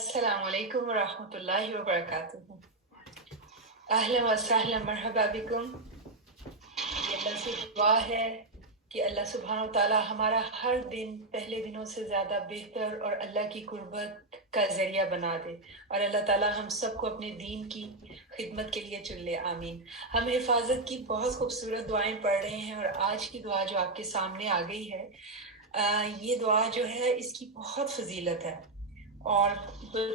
السلام علیکم ورحمۃ اللہ وبرکاتہ. اہلا وسہلا مرحبا بکم. یہ اللہ سے دعا ہے کہ اللہ سبحانہ و تعالیٰ ہمارا ہر دن پہلے دنوں سے زیادہ بہتر اور اللہ کی قربت کا ذریعہ بنا دے، اور اللہ تعالیٰ ہم سب کو اپنے دین کی خدمت کے لیے چن لے. آمین. ہم حفاظت کی بہت خوبصورت دعائیں پڑھ رہے ہیں، اور آج کی دعا جو آپ کے سامنے آ گئی ہے، یہ دعا جو ہے اس کی بہت فضیلت ہے اور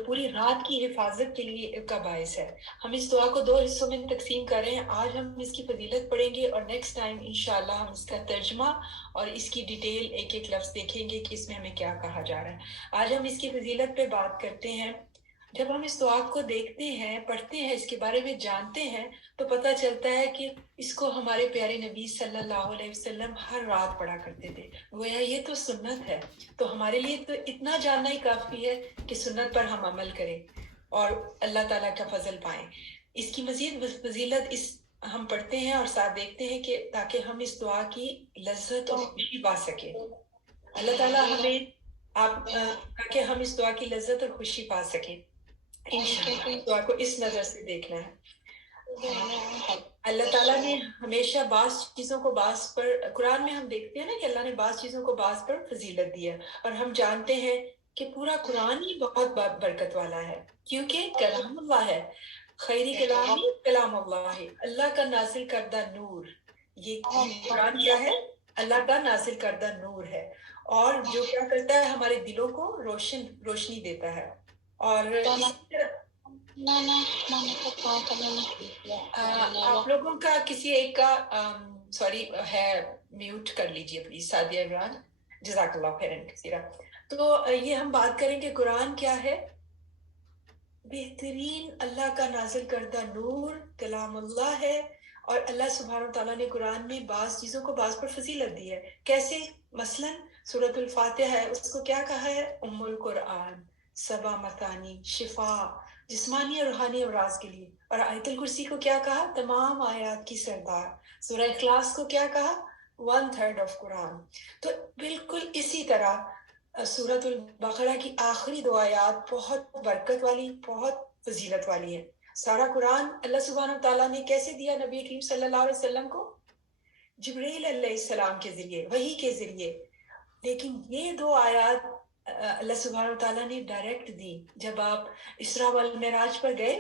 پوری رات کی حفاظت کے لیے کا باعث ہے. ہم اس دعا کو 2 حصوں میں تقسیم کر رہے ہیں. آج ہم اس کی فضیلت پڑھیں گے، اور نیکسٹ ٹائم انشاءاللہ ہم اس کا ترجمہ اور اس کی ڈیٹیل ایک ایک لفظ دیکھیں گے کہ اس میں ہمیں کیا کہا جا رہا ہے. آج ہم اس کی فضیلت پہ بات کرتے ہیں. جب ہم اس دعا کو دیکھتے ہیں، پڑھتے ہیں، اس کے بارے میں جانتے ہیں، تو پتہ چلتا ہے کہ اس کو ہمارے پیارے نبی صلی اللہ علیہ وسلم ہر رات پڑھا کرتے تھے. گویا یہ تو سنت ہے، تو ہمارے لیے تو اتنا جاننا ہی کافی ہے کہ سنت پر ہم عمل کریں اور اللہ تعالیٰ کا فضل پائیں. اس کی مزید فضیلت اس ہم پڑھتے ہیں اور ساتھ دیکھتے ہیں کہ تاکہ ہم اس دعا کی لذت اور خوشی پا سکیں. اللہ تعالیٰ ہمیں تاکہ ہم اس دعا کی لذت اور خوشی پا سکیں. انشاءاللہ اس دعا کو اس نظر سے دیکھنا ہے. اللہ تعالیٰ نے ہمیشہ بعض چیزوں کو بعض پر، قرآن میں ہم دیکھتے ہیں نا کہ اللہ نے بعض چیزوں کو بعض پر فضیلت دی ہے، اور ہم جانتے ہیں کہ پورا قرآن ہی بہت برکت والا ہے، کیونکہ کلام اللہ ہے. خیری کلامی کلام اللہ ہے، اللہ کا نازل کردہ نور. یہ قرآن کیا ہے؟ اللہ کا نازل کردہ نور ہے، اور جو کیا کرتا ہے ہمارے دلوں کو روشنی دیتا ہے. اور آپ لوگوں کا کسی ایک کا سوری ہے، میوٹ کر لیجئے پلیز. سعدیہ عمران، جزاک اللہ خیرن کثیرہ. تو یہ ہم بات کریں کہ قرآن کیا ہے؟ بہترین اللہ کا نازل کردہ نور کلام اللہ ہے، اور اللہ سبحانہ وتعالیٰ نے قرآن میں بعض چیزوں کو بعض پر فضیلت دی ہے. کیسے؟ مثلا سورۃ الفاتحہ ہے، اس کو کیا کہا ہے؟ ام القرآن، 7 مثانی، شفا، جسمانی اور روحانی امراض کے لیے. اور آیت الکرسی کو کیا کہا؟ تمام آیات کی سردار. سورہ اخلاص کو کیا کہا؟ 1/3 آف قرآن. تو بالکل اسی طرح سورۃ البقرہ کی آخری 2 آیات بہت برکت والی، بہت فضیلت والی ہے. سارا قرآن اللہ سبحانہ تعالیٰ نے کیسے دیا نبی کریم صلی اللہ علیہ وسلم کو؟ جبرائیل علیہ السلام کے ذریعے، وحی کے ذریعے. لیکن یہ 2 آیات اللہ سبحانہ تعالیٰ نے ڈائریکٹ دی. جب آپ اسراء والمعراج پر گئے،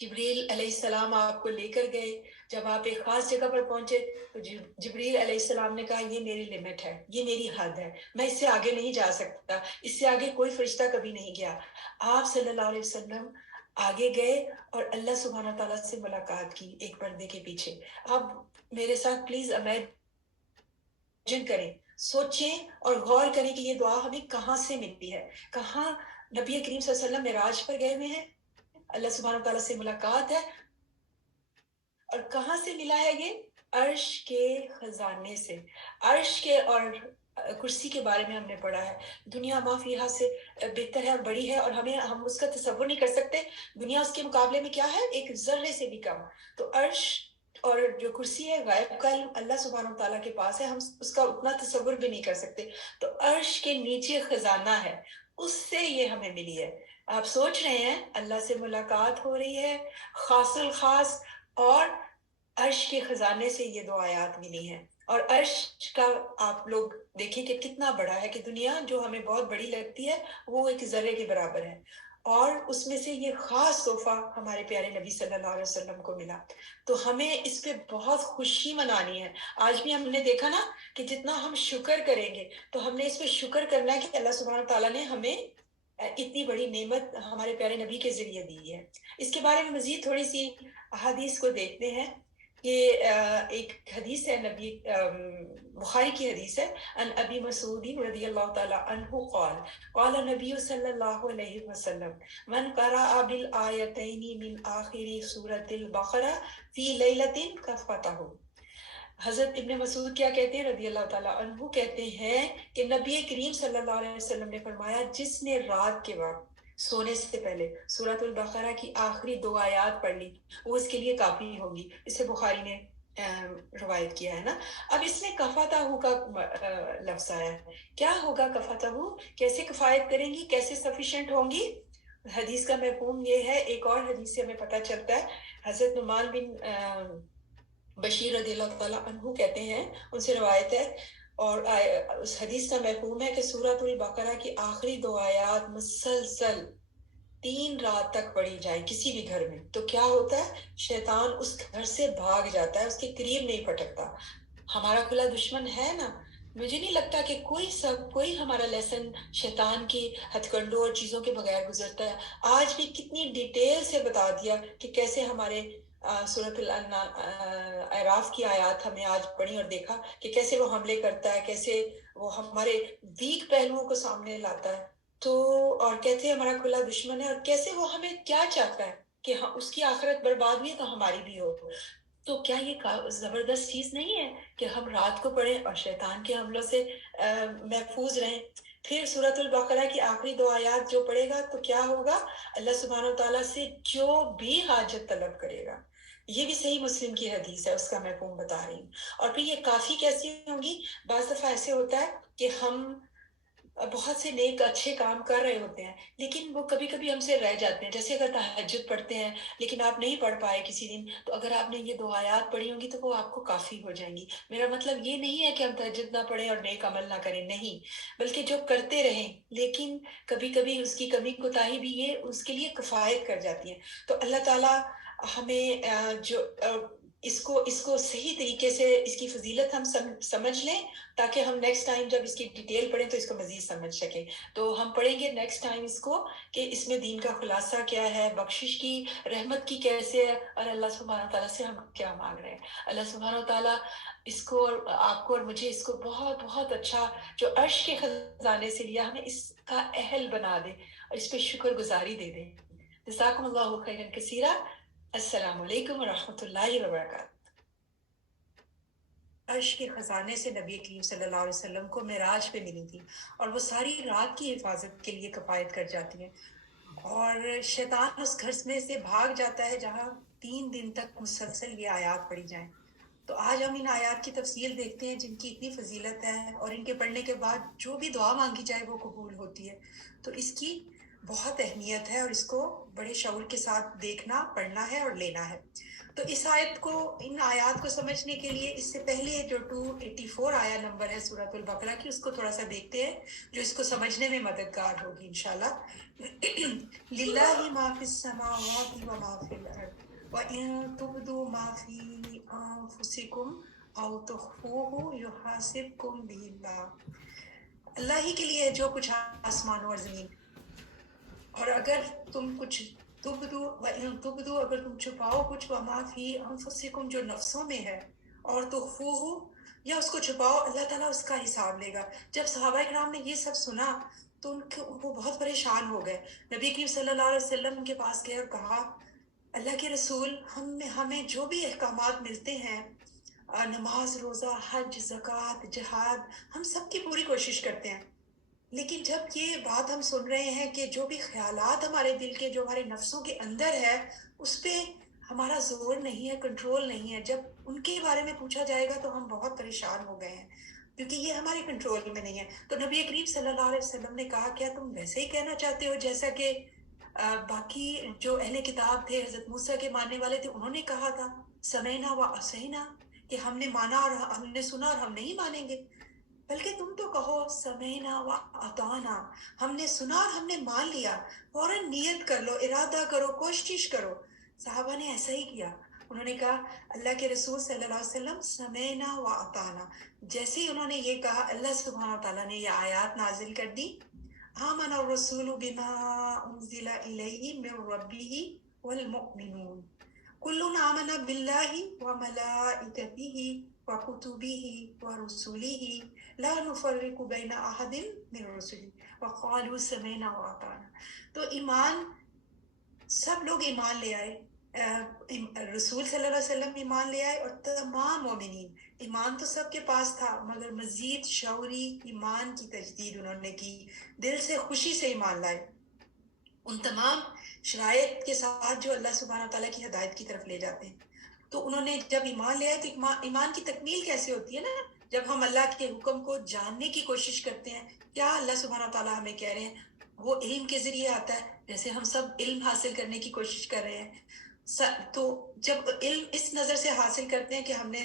جبریل علیہ السلام آپ کو لے کر گئے. جب آپ ایک خاص جگہ پر پہنچے تو جبریل علیہ السلام نے کہا یہ میری لمٹ ہے، یہ میری حد ہے، میں اس سے آگے نہیں جا سکتا، اس سے آگے کوئی فرشتہ کبھی نہیں گیا. آپ صلی اللہ علیہ وسلم آگے گئے اور اللہ سبحانہ تعالیٰ سے ملاقات کی ایک پردے کے پیچھے. اب میرے ساتھ پلیز امیجن کریں، سوچیں اور غور کریں کہ یہ دعا ہمیں کہاں سے ملتی ہے. کہاں نبی کریم صلی اللہ علیہ وسلم معراج پر گئے ہوئے ہیں، اللہ سبحانہ تعالیٰ سے ملاقات ہے، اور کہاں سے ملا ہے یہ؟ عرش کے خزانے سے. عرش کے اور کرسی کے بارے میں ہم نے پڑھا ہے. دنیا ما فیہا سے بہتر ہے اور بڑی ہے، اور ہم اس کا تصور نہیں کر سکتے. دنیا اس کے مقابلے میں کیا ہے؟ ایک ذرے سے بھی کم. تو عرش اور جو کرسی ہے غائب کا علم اللہ سبحانہ تعالیٰ کے پاس ہے، ہم اس کا اتنا تصور بھی نہیں کر سکتے. تو عرش کے نیچے خزانہ ہے، اس سے یہ ہمیں ملی ہے. آپ سوچ رہے ہیں اللہ سے ملاقات ہو رہی ہے خاص الخاص، اور عرش کے خزانے سے یہ 2 آیات ملی ہیں. اور عرش کا آپ لوگ دیکھیں کہ کتنا بڑا ہے، کہ دنیا جو ہمیں بہت بڑی لگتی ہے وہ ایک ذرے کے برابر ہے، اور اس میں سے یہ خاص تحفہ ہمارے پیارے نبی صلی اللہ علیہ وسلم کو ملا. تو ہمیں اس پہ بہت خوشی منانی ہے. آج بھی ہم نے دیکھا نا کہ جتنا ہم شکر کریں گے تو ہم نے اس پہ شکر کرنا ہے کہ اللہ سبحانہ تعالیٰ نے ہمیں اتنی بڑی نعمت ہمارے پیارے نبی کے ذریعے دی ہے. اس کے بارے میں مزید تھوڑی سی احادیث کو دیکھتے ہیں. یہ ایک حدیث ہے، نبی بخاری کی حدیث ہے. ان ابی مسعود رضی اللہ تعالی عنہ قال قال نبی صلی اللہ علیہ وسلم من قرأ بالآیتین من آخر سورۃ البقرہ فی لیلۃ کفتہ. حضرت ابن مسعود کیا کہتے ہیں رضی اللہ تعالیٰ عنہ، کہتے ہیں کہ نبی کریم صلی اللہ علیہ وسلم نے فرمایا جس نے رات کے وقت سونے سے پہلے سورۃ البقرہ کی آخری 2 آیات پڑھ لی وہ اس کے لیے کافی ہوگی. اسے بخاری نے روایت کیا ہے نا. اب اس میں کفاتہو کا لفظ آیا ہے. کیا ہوگا کفاتہو؟ کیسے کفایت کریں گی، کیسے سفیشینٹ ہوں گی؟ حدیث کا مفہوم یہ ہے. ایک اور حدیث سے ہمیں پتہ چلتا ہے. حضرت نعمان بن بشیر رضی اللہ تعالیٰ عنہ کہتے ہیں، ان سے روایت ہے، اور اس حدیث کا مفہوم ہے کہ سورۃ البقرہ کی آخری 2 آیات مسلسل 3 رات تک پڑھی جائے کسی بھی گھر میں، تو کیا ہوتا ہے؟ شیطان اس گھر سے بھاگ جاتا ہے، اس کے قریب نہیں پھٹکتا. ہمارا کھلا دشمن ہے نا. مجھے نہیں لگتا کہ کوئی ہمارا لیسن شیطان کی ہتھ کنڈوں اور چیزوں کے بغیر گزرتا ہے. آج بھی کتنی ڈیٹیل سے بتا دیا کہ کیسے ہمارے سورۃ الاعراف کی آیات ہمیں آج پڑھی اور دیکھا کہ کیسے وہ حملے کرتا ہے، کیسے وہ ہمارے ویک پہلوؤں کو سامنے لاتا ہے. تو اور کیسے ہمارا کھلا دشمن ہے، اور کیسے وہ ہمیں کیا چاہتا ہے کہ اس کی آخرت برباد ہوئی تو ہماری بھی ہو. تو کیا یہ زبردست چیز نہیں ہے کہ ہم رات کو پڑھیں اور شیطان کے حملوں سے محفوظ رہیں؟ پھر سورۃ البقرہ کی آخری 2 آیات جو پڑھے گا تو کیا ہوگا؟ اللہ سبحانہ و تعالیٰ سے جو بھی حاجت طلب کرے گا. یہ بھی صحیح مسلم کی حدیث ہے، اس کا مفہوم بتا رہی ہوں. اور پھر یہ کافی کیسی ہوں گی؟ بعض دفعہ ایسے ہوتا ہے کہ ہم بہت سے نیک اچھے کام کر رہے ہوتے ہیں، لیکن وہ کبھی کبھی ہم سے رہ جاتے ہیں. جیسے اگر تہجد پڑھتے ہیں لیکن آپ نہیں پڑھ پائے کسی دن، تو اگر آپ نے یہ 2 آیات پڑھی ہوں گی تو وہ آپ کو کافی ہو جائیں گی. میرا مطلب یہ نہیں ہے کہ ہم تہجد نہ پڑھیں اور نیک عمل نہ کریں، نہیں، بلکہ جو کرتے رہیں، لیکن کبھی کبھی اس کی کمی کوتاہی بھی یہ اس کے لیے کفایت کر جاتی ہے. تو اللہ تعالیٰ ہمیں اس کو صحیح طریقے سے اس کی فضیلت ہم سمجھ لیں، تاکہ ہم نیکسٹ ٹائم جب اس کی ڈیٹیل پڑھیں تو اس کو مزید سمجھ سکیں. تو ہم پڑھیں گے نیکسٹ ٹائم اس کو کہ اس میں دین کا خلاصہ کیا ہے، بخشش کی رحمت کی کیسے ہے، اور اللہ سبحانہ تعالیٰ سے ہم کیا مانگ رہے ہیں. اللہ سبحانہ تعالیٰ اس کو اور آپ کو اور مجھے اس کو بہت بہت اچھا جو عرش کے خزانے سے لیا، ہمیں اس کا اہل بنا دے اور اس پہ شکر گزاری دے دے. جزاکم اللہ خیرا کثیرا. السلام علیکم ورحمۃ اللہ وبرکاتہ. عرش کے خزانے سے نبی کریم صلی اللہ علیہ وسلم کو معراج پہ ملی تھی، اور وہ ساری رات کی حفاظت کے لیے کفایت کر جاتی ہیں، اور شیطان اس گھر میں سے بھاگ جاتا ہے جہاں 3 دن تک مسلسل یہ آیات پڑھی جائیں. تو آج ہم ان آیات کی تفصیل دیکھتے ہیں جن کی اتنی فضیلت ہے، اور ان کے پڑھنے کے بعد جو بھی دعا مانگی جائے وہ قبول ہوتی ہے. تو اس کی بہت اہمیت ہے، اور اس کو بڑے شعور کے ساتھ دیکھنا، پڑھنا ہے اور لینا ہے. تو اس آیت کو، ان آیات کو سمجھنے کے لیے اس سے پہلے جو 284 آیا نمبر ہے سورۃ البقرہ کی، اس کو تھوڑا سا دیکھتے ہیں جو اس کو سمجھنے میں مددگار ہوگی انشاءاللہ. للہ ما فی السماوات و ما فی الارض وَإِن تُبْدُوا مَا فِي أَنفُسِكُمْ أَوْ تُخْفُوهُ يُحَاسِبْكُم بِهِ اللَّهُ. اللہ ہی کے لیے جو کچھ آسمانوں اور زمین، اور اگر تم کچھ وَإِن تُبْدُوا، اگر تم چھپاؤ کچھ وَمَا فِي أَنفُسِكُمْ، جو نفسوں میں ہے، اور تُخْفُوهُ، یا اس کو چھپاؤ، اللہ تعالیٰ اس کا حساب لے گا. جب صحابہ کرام نے یہ سب سنا تو وہ بہت پریشان ہو گئے. نبی کریم صلی اللہ علیہ وسلم ان کے پاس گئے اور کہا، اللہ کے رسول، ہمیں جو بھی احکامات ملتے ہیں، نماز، روزہ، حج، زکوٰۃ، جہاد، ہم سب کی پوری کوشش کرتے ہیں، لیکن جب یہ بات ہم سن رہے ہیں کہ جو بھی خیالات ہمارے دل کے، جو ہمارے نفسوں کے اندر ہے، اس پہ ہمارا زور نہیں ہے، کنٹرول نہیں ہے، جب ان کے بارے میں پوچھا جائے گا تو ہم بہت پریشان ہو گئے ہیں، کیونکہ یہ ہمارے کنٹرول میں نہیں ہے. تو نبی کریم صلی اللہ علیہ وسلم نے کہا، کیا تم ویسے ہی کہنا چاہتے ہو جیسا کہ باقی جو اہل کتاب تھے، حضرت موسیٰ کے ماننے والے تھے، انہوں نے کہا تھا سمینا و عصینا، کہ ہم نے مانا اور ہم نے سنا اور ہم نہیں مانیں گے. بلکہ تم تو کہو سمینا و اطعنا، ہم نے سنا اور ہم نے مان لیا. فوراً نیت کر لو، ارادہ کرو، کوشش کرو. صحابہ نے ایسا ہی کیا. انہوں نے کہا اللہ کے رسول صلی اللہ علیہ وسلم سمینا و اطعنا. جیسے ہی انہوں نے یہ کہا، اللہ سبحانہ وتعالیٰ نے یہ آیات نازل کر دی، آمن الرسول بما انزل الیہ من ربہ والمؤمنون کل آمن باللہ وملائکتہ وکتبہ ورسلہ لا نفرق بین احد من رسلہ وقالوا سمعنا واطعنا. تو ایمان، سب لوگ ایمان لے آئے، رسول صلی اللہ علیہ وسلم ایمان لے آئے، اور تمام مومنین. ایمان تو سب کے پاس تھا، مگر مزید شعوری ایمان کی تجدید انہوں نے کی، دل سے خوشی سے ایمان لائے ان تمام شرائط کے ساتھ جو اللہ سبحانہ تعالیٰ کی ہدایت کی طرف لے جاتے ہیں. تو انہوں نے جب ایمان لیا تو ایمان کی تکمیل کیسے ہوتی ہے نا، جب ہم اللہ کے حکم کو جاننے کی کوشش کرتے ہیں. کیا اللہ سبحانہ تعالیٰ ہمیں کہہ رہے ہیں؟ وہ علم کے ذریعے آتا ہے، جیسے ہم سب علم حاصل کرنے کی کوشش کر رہے ہیں. تو جب علم اس نظر سے حاصل کرتے ہیں کہ ہم نے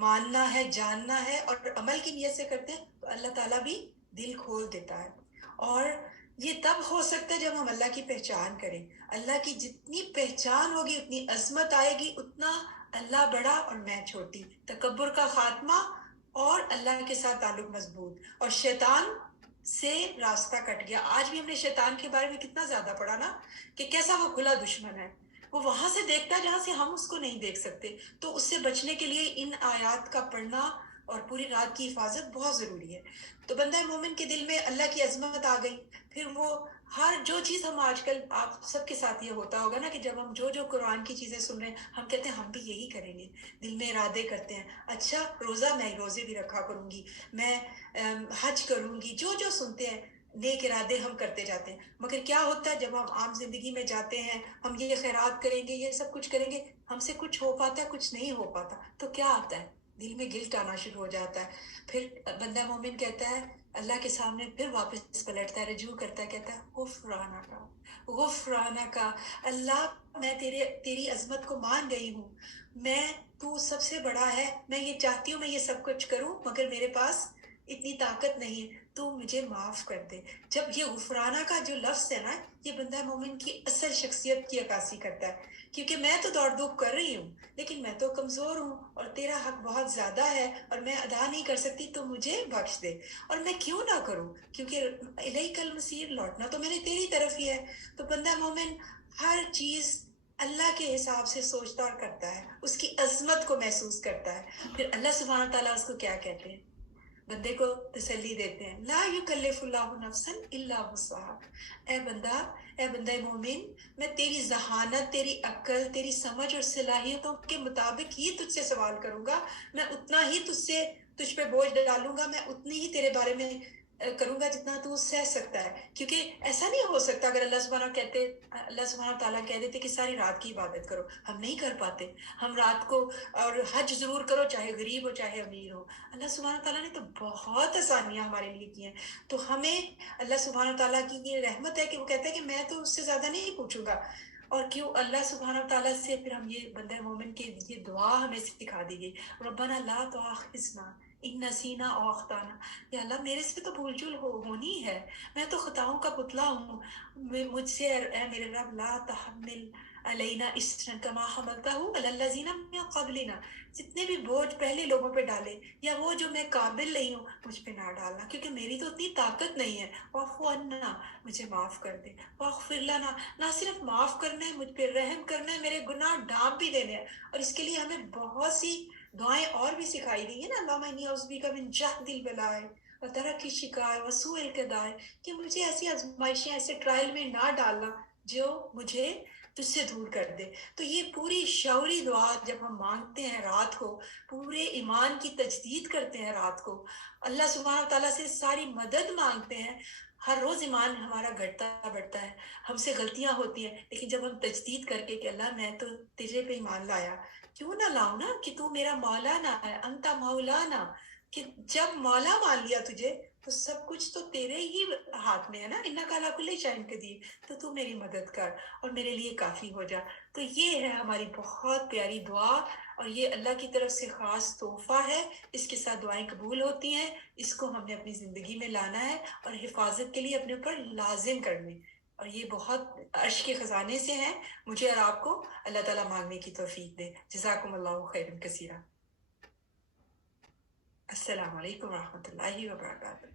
ماننا ہے، جاننا ہے اور عمل کی نیت سے کرتے ہیں، تو اللہ تعالیٰ بھی دل کھول دیتا ہے. اور یہ تب ہو سکتا ہے جب ہم اللہ کی پہچان کریں. اللہ کی جتنی پہچان ہوگی اتنی عظمت آئے گی، اتنا اللہ بڑا اور میں چھوٹی. تکبر کا خاتمہ اور اللہ کے ساتھ تعلق مضبوط، اور شیطان سے راستہ کٹ گیا. آج بھی ہم نے شیطان کے بارے میں کتنا زیادہ پڑھا نا، کہ کیسا وہ کھلا دشمن ہے. وہ وہاں سے دیکھتا ہے جہاں سے ہم اس کو نہیں دیکھ سکتے. تو اس سے بچنے کے لیے ان آیات کا پڑھنا اور پوری رات کی حفاظت بہت ضروری ہے. تو بندہ مومن کے دل میں اللہ کی عظمت آ گئی. پھر وہ ہر جو چیز ہم آج کل آپ سب کے ساتھ یہ ہوتا ہوگا نا، کہ جب ہم جو قرآن کی چیزیں سن رہے ہیں، ہم کہتے ہیں ہم بھی یہی کریں گے. دل میں ارادے کرتے ہیں، اچھا روزہ میں روزے بھی رکھا کروں گی، میں حج کروں گی. جو سنتے ہیں نیک ارادے ہم کرتے جاتے ہیں. مگر کیا ہوتا ہے جب ہم عام زندگی میں جاتے ہیں، ہم یہ خیرات کریں گے، یہ سب کچھ کریں گے، ہم سے کچھ ہو پاتا ہے، کچھ نہیں ہو پاتا. تو کیا آتا ہے؟ دل میں گلٹ آنا شروع ہو جاتا ہے. پھر بندہ مومن کہتا ہے اللہ کے سامنے، پھر واپس پلٹتا ہے، رجوع کرتا ہے، کہتا ہے غفرانہ کا اللہ، میں تیری عظمت کو مان گئی ہوں، میں تو سب سے بڑا ہے، میں یہ چاہتی ہوں میں یہ سب کچھ کروں، مگر میرے پاس اتنی طاقت نہیں ہے، تو مجھے معاف کر دے. جب یہ غفرانہ کا جو لفظ ہے نا، یہ بندہ مومن کی اصل شخصیت کی عکاسی کرتا ہے. کیونکہ میں تو دوڑ دھوپ کر رہی ہوں، لیکن میں تو کمزور ہوں اور تیرا حق بہت زیادہ ہے اور میں ادا نہیں کر سکتی، تو مجھے بخش دے. اور میں کیوں نہ کروں، کیونکہ الیک المصیر، لوٹنا تو میں نے تیری طرف ہی ہے. تو بندہ مومن ہر چیز اللہ کے حساب سے سوچتا اور کرتا ہے، اس کی عظمت کو محسوس کرتا ہے. پھر اللہ سبحانہ تعالیٰ اس کو کیا کہتے ہیں؟ بندے کو تسلی دیتے ہیں، لا یکلف اللہ نفسا الا وسعها. اے بندہ مومن، میں تیری ذہانت، تیری عقل، تیری سمجھ اور صلاحیتوں کے مطابق ہی تجھ سے سوال کروں گا. میں اتنا ہی تجھ پہ بوجھ ڈالوں گا، میں اتنی ہی تیرے بارے میں کروں گا جتنا تو سہ سکتا ہے. کیونکہ ایسا نہیں ہو سکتا اگر اللہ سبحانہ تعالیٰ کہہ دیتے کہ ساری رات کی عبادت کرو، ہم نہیں کر پاتے. ہم رات کو اور حج ضرور کرو، چاہے غریب ہو چاہے امیر ہو. اللہ سبحانہ تعالیٰ نے تو بہت آسانیاں ہمارے لیے کی ہیں. تو ہمیں اللہ سبحانہ تعالیٰ کی یہ رحمت ہے کہ وہ کہتا ہے کہ میں تو اس سے زیادہ نہیں پوچھوں گا. اور کیوں اللہ سبحانہ تعالیٰ سے پھر ہم یہ بندہ مومن کی یہ دعا ہمیں سکھا دی گئی، ربنا لا تؤاخذنا ان نسینا او اخطانا. یا اللہ میرے سے تو بھول چول ہونی ہے، میں تو خطاؤں کا پتلا ہوں، مجھ سے اے میرے رب لا تحمل علینا اسرا کما حملتہ علی الذین من قبلنا. جتنے بھی بوجھ پہلے لوگوں پہ ڈالے یا وہ جو میں قابل نہیں ہوں مجھ پہ نہ ڈالنا، کیونکہ میری تو اتنی طاقت نہیں ہے. واعف عنا، مجھے معاف کر دے. واغفر لنا، نہ صرف معاف کرنا ہے، مجھ پہ رحم کرنا ہے، میرے گناہ ڈھانپ بھی دینے ہیں. اور اس کے لیے ہمیں بہت سی دعائیں اور بھی سکھائی گئی ہیں نا، اللہم انی اعوذ بک من جہد البلاء وترک الشقاء وسوء القضاء، کہ مجھے ایسی آزمائشیں، ایسے ٹرائل میں نہ ڈالنا جو مجھے تجھ سے دور کر دے. تو یہ پوری شعوری دعا جب ہم مانگتے ہیں رات کو، پورے ایمان کی تجدید کرتے ہیں رات کو، اللہ سبحانہ تعالیٰ سے ساری مدد مانگتے ہیں. ہر روز ایمان ہمارا گھٹتا بڑھتا ہے، ہم سے غلطیاں ہوتی ہیں، لیکن جب ہم تجدید کر کے کہ اللہ میں تو تیرے پہ ایمان لایا، کیوں نہ لاؤں نا، کہ تو میرا مولا نہ ہے، انت مولانا، کہ جب مولا مان لیا تجھے تو سب کچھ تو تیرے ہی ہاتھ میں ہے نا، انک علی کل شیء قدیر، تو میری مدد کر اور میرے لیے کافی ہو جا. تو یہ ہے ہماری بہت پیاری دعا، اور یہ اللہ کی طرف سے خاص تحفہ ہے. اس کے ساتھ دعائیں قبول ہوتی ہیں، اس کو ہم نے اپنی زندگی میں لانا ہے اور حفاظت کے لیے اپنے اوپر لازم کرنے. اور یہ بہت عرش کے خزانے سے ہیں. مجھے اور آپ کو اللہ تعالیٰ مانگنے کی توفیق دے. جزاکم اللہ خیرا کثیرا. السلام علیکم ورحمۃ اللہ وبرکاتہ.